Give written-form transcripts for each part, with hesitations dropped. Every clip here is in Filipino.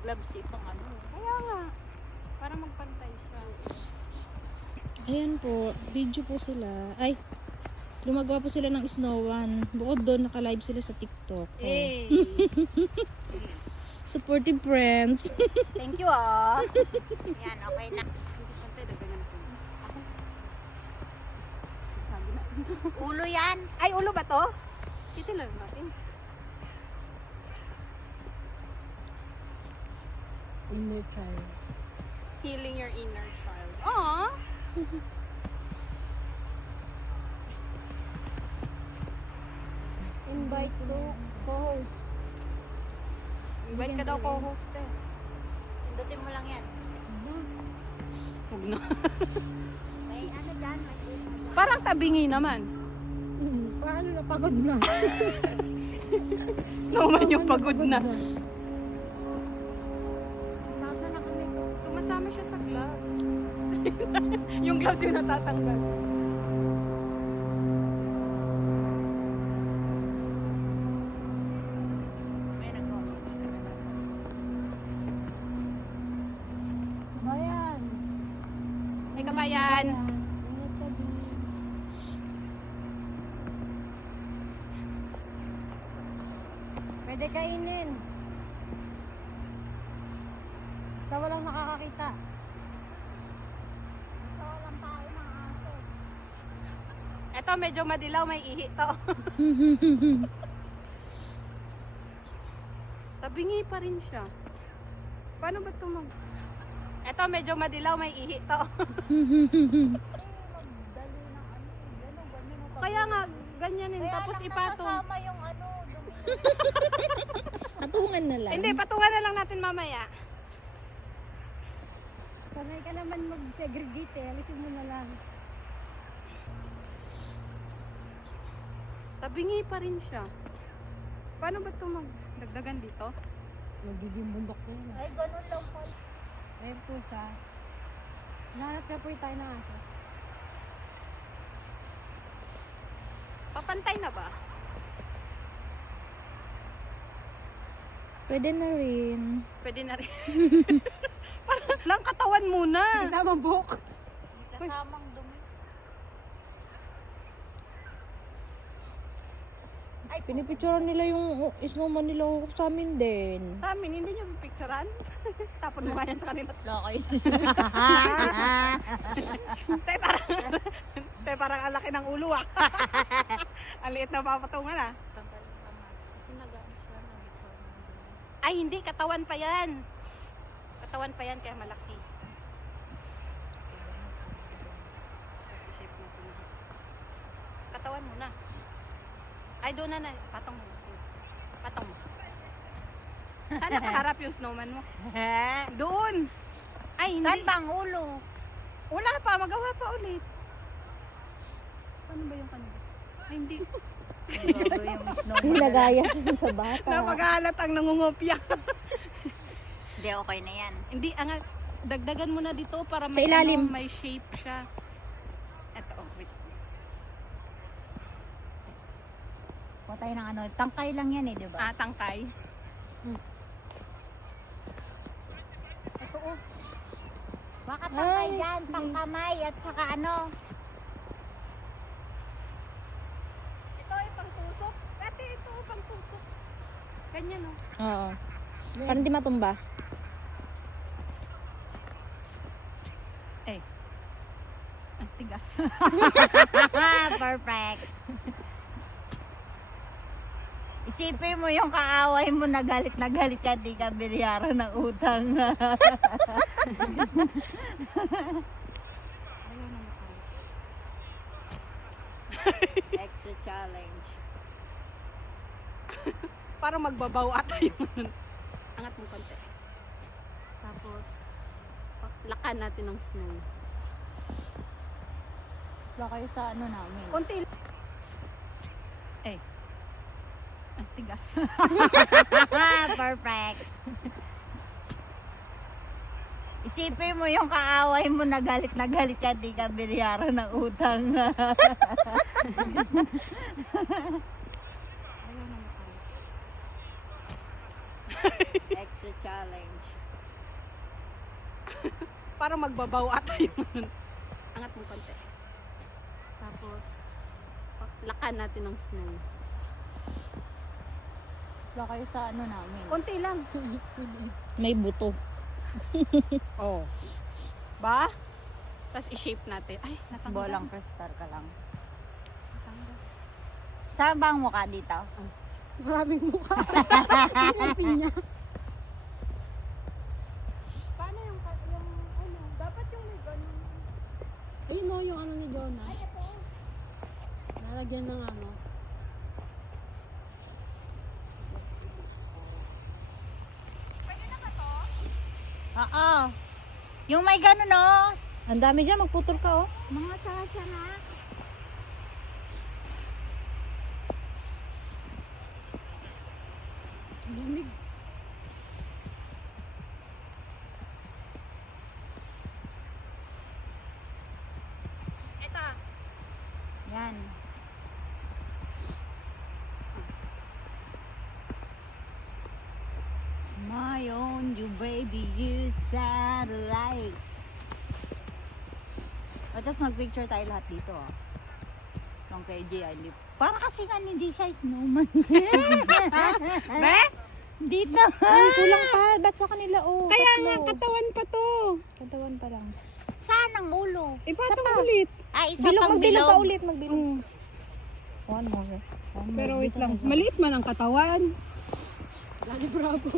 gloves eh, pang ano. Kaya nga. Para magpantay siya. Ayan po, video po sila. Ay, gumagawa po sila ng snow one. Bukod doon, naka-live sila sa TikTok. Oh. Eh. Supportive friends. Thank you ah. Yan, okay na. Hindi pantay, dagdagan ko. Ako. Sabi na. Ulo yan. Ay, ulo ba to? Dito lang natin. Inner child. Healing your inner child. Aww. Invite to co-host. Invite ka daw co-host eh. Pindutin mo lang yan. Huwag na. May ano dyan, may ulo. Parang tabingi naman. Paano na pagod na? Snowman yung pagod na. Sasama na kami. Sumasama siya sa gloves. Yung gloves yung natatanggal. May nag-go. Bayan. Ay kabayan. Pwede kainin. Basta walang nakakakita. Ito lang tayo mga aso. Eto medyo madilaw, may ihi to. Tabingi pa rin siya. Paano ba ito mag... Eto medyo madilaw, may ihi to. Magdali ng ano. Gano'n, ganyan. Kaya nga, ganyan yun. Tapos ipatong. Kasama yung ano, dumi. Patungan na lang. Hindi, patungan na lang natin mamaya. Sanay ka naman mag-segregate eh. Alisin mo na lang. Tabingi pa rin siya. Paano ba ito magdagdagan dito? Magiging bundok ko yun. Ay, gano'n lang pala. Ayun po siya. Lahat na po tayo ng aso. Papantay na ba? Pwede na rin. Pwede na rin. Parang lang katawan muna. Isama buhok. May kasamang dumi. Ay, Pinipicturean nila yung snowman nila sa amin din. Sa amin, hindi nyo picturean. Tapon mo nga yan sa kanila. Lokay. Parang ang laki ng ulo ah. Ang liit na papatungan ah. Kasi nag-ano siya na. Ay, hindi. Katawan pa yan. Katawan pa yan kaya malaki. Tapos i-shape mo ito. Katawan mo na. Ay, doon na. Patong mo. Patong mo. Sana kaharap yung snowman mo. Doon. Ay, hindi. Saan bang ulo? Wala pa. Magawa pa ulit. Paano ba yung kanila? Ay, hindi. Bago yung snow. Nagaya sa bata. Napagalat ang nangungopya. Hindi, okay na yan. Hindi, angat. Dagdagan mo na dito para Sa may, ilalim. may shape siya. Eto, oh, wait. Patay ng ano. Tangkay lang yan eh, di ba? Ah, tangkay. Ito oh. Baka tangkay Ay, dyan, pangkamay at saka ano. Ito ay pangtusok. Ate, ito pangtusok. Ganyan oh. Oo. Parang di matumba. Eh. Ang tigas. Perfect. Isipin mo yung kaaway mo na galit ka, di ka binayaran ng utang. Ayaw na makalis. Extra challenge. Parang magbabaw ata yung ano. Angat mo konti. Tapos, lakan natin ng snow. Wala kayo sa ano namin. Konti. Eh. Ang tigas. Perfect. Isipin mo yung kaaway mo na galit ka, di ka binayaran ng utang. Ayaw na makalis. Extra challenge. challenge. Para magbabaw ata yung ano. Angat mo konti. Tapos, lakan natin ng snow. Wala kayo sa ano namin. Konti lang. May buto. Oh. Ba? Tapos i-shape natin. Ay, Mas bolang crystal ka lang. Saan ba ang mukha dito? Maraming mukha. Paano yung ano? Dapat yung may ganun. Ayun no, yung ano ni Donna. Ay, ito. Nalagyan ng ano. Pwede na ba to? Oo. Yung may ganun oh. Ang dami dyan, magputol ka oh. Mga sasana. Lamig. Ito. Yan. My own, you baby, you satellite. O, tapos mag-picture tayo lahat dito, oh. Yung kay G.I. Lip. Para kasi nga hindi siya snowman. Be? Dito. Ay, kulang pa. Ba't sa kanila oh? Kaya Tatlo. nga, katawan pa to. Katawan pa lang. Saan ang ulo? Ipatong ulit. Ay, isa Bilog, pang magbilog bilog. ka ulit. Magbilog. One more. One more. Pero wait Dito lang, na. maliit man ang katawan. Lali bravo.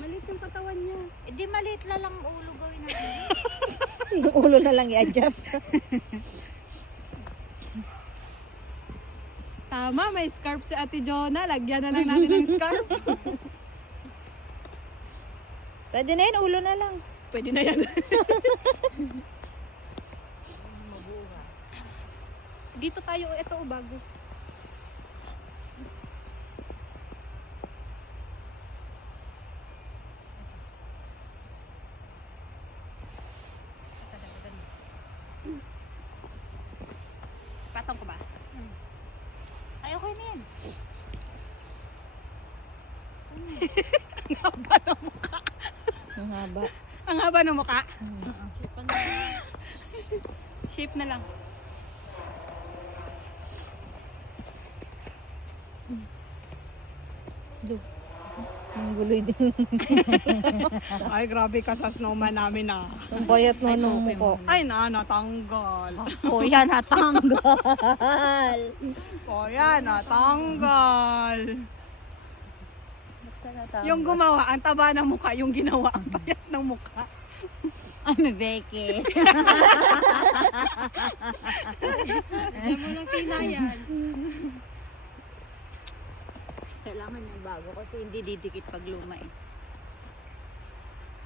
Maliit yung katawan niya. Eh, di maliit na lang ang ulo gawin natin. Yung ulo na lang i-adjust. Tama, may scarf si Ate Jonah. Lagyan na lang natin ng scarf. Pwede na yun, ulo na lang. Pwede na yan. Dito tayo, ito o bago. Patong ko ba? Ay, okay na yan. Ang haba. Ang haba ng mukha. Shape na lang. Do. Ang guloy din. Ay, grabe ka sa snowman namin ah. Ang bayat mo nung muko. Ay, natanggal. Kuya, natanggal. Kuya, natanggal. Yung gumawa, ang taba ng mukha, yung ginawa, ang payat ng mukha. Ay, may beke. Lagyan mo ng kinayan. Kailangan yung bago kasi hindi didikit pag luma eh.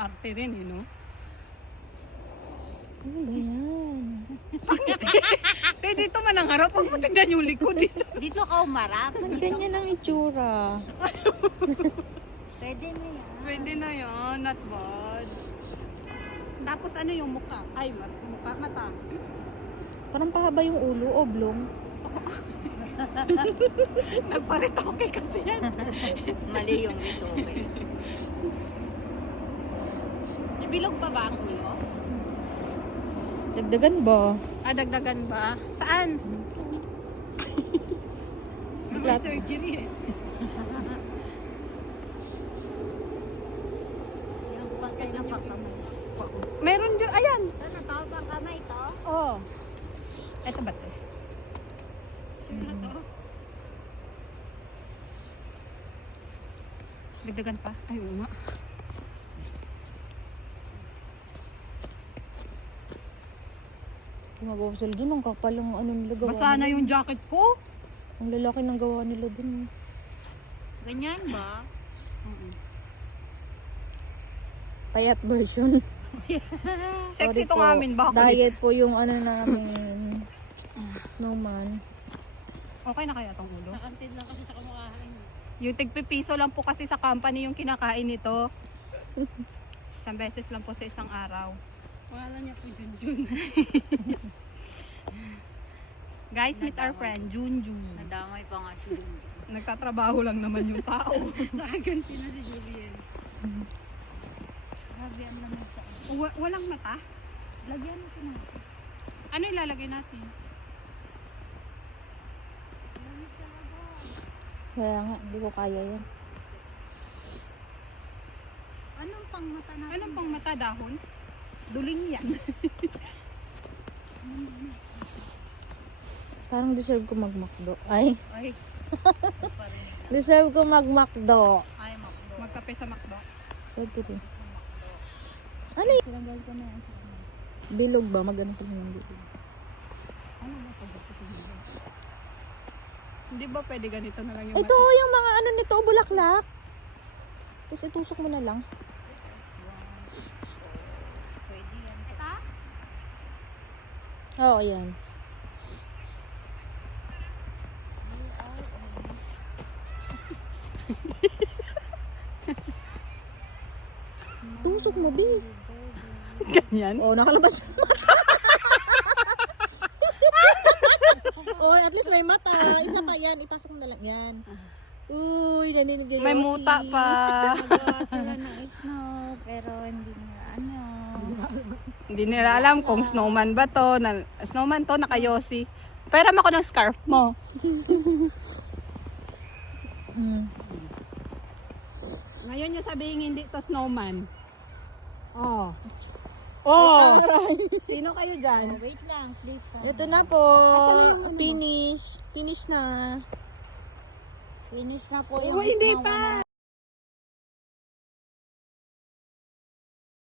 Arte rin eh, no? Ano ba yan? Dito man ang harap, huwag mo tignan yung likod dito. Dito ka umarap. Ganyan ang itsura. Pwede na yan. Pwede na yan, not bad. Tapos ano yung mukha? Ay, mukha, mata. Parang pahaba yung ulo, oblong. Nagparitoke kasi yan. Mali yung ito. Okay. Ibilog pa ba ang ulo? Dagdagan ba? Ah, dagdagan ba? Saan? May surgery eh. Yung pagkay ng pagkamay. Meron dyan, ayan. Ito, natawag ang kamay to. Oh. Ito ba ito? Sure na to. Dagdagan pa? Ay, oo nga. Gumagawa sila dun. Ang kapal ang ano nila gawa. Basa na nila. yung jacket ko. Ang lalaki ng gawa nila dun. Ganyan ba? Payat version. Sexy Sorry itong po. amin. Bakit? Diet po yung ano namin. Snowman. Okay na kaya itong ulo? Sa kantin lang kasi sa kamakain. Yung tigpipiso lang po kasi sa company yung kinakain nito. Isang beses lang po sa isang araw. Pangalan niya po Junjun. Guys, meet our friend, Junjun. Nadamay pa nga si Junjun. Nagtatrabaho lang naman yung tao. Nakaganti na si Julian. Grabe ang lamig sa Walang mata? Lagyan mo na. Ano ilalagay natin? Kaya nga, hindi ko kaya yan. Anong pang mata natin? Anong pang mata dahon? Duling yan. Parang deserve ko mag-McDo. Ay, Ay. deserve ko mag-McDo. Ay, makdo. Magkape sa McDo. Sa tuloy. Ano yun? Tinanggal ko na yan sa kanya. Bilog ba? Magano ko ng bilog. Ano ba pagdating mo? Hindi ba pwede ganito na lang yung Ito, yung mga ano nito, bulaklak. Tapos itusok mo na lang. Pwede yan. Ito? Oo, yan. Tusok mo, Bi. Ganyan? Oh, nakalabas. Oh, at least may mata. Isa pa yan. Ipasok mo na lang yan. Uy, naninig yung May muta pa. Nagawa sila ng snow, pero hindi nila ano. Hindi nila alam kung snowman ba to. Snowman to, naka-Yossi. Pairam ako ng scarf mo. Mm. Ngayon nyo sabihin hindi to snowman. Oh. Oh! Sino kayo dyan? Wait lang, please. Ito na po. Finish. Finish na. Finish na po Oh, yung hindi snow pa. na-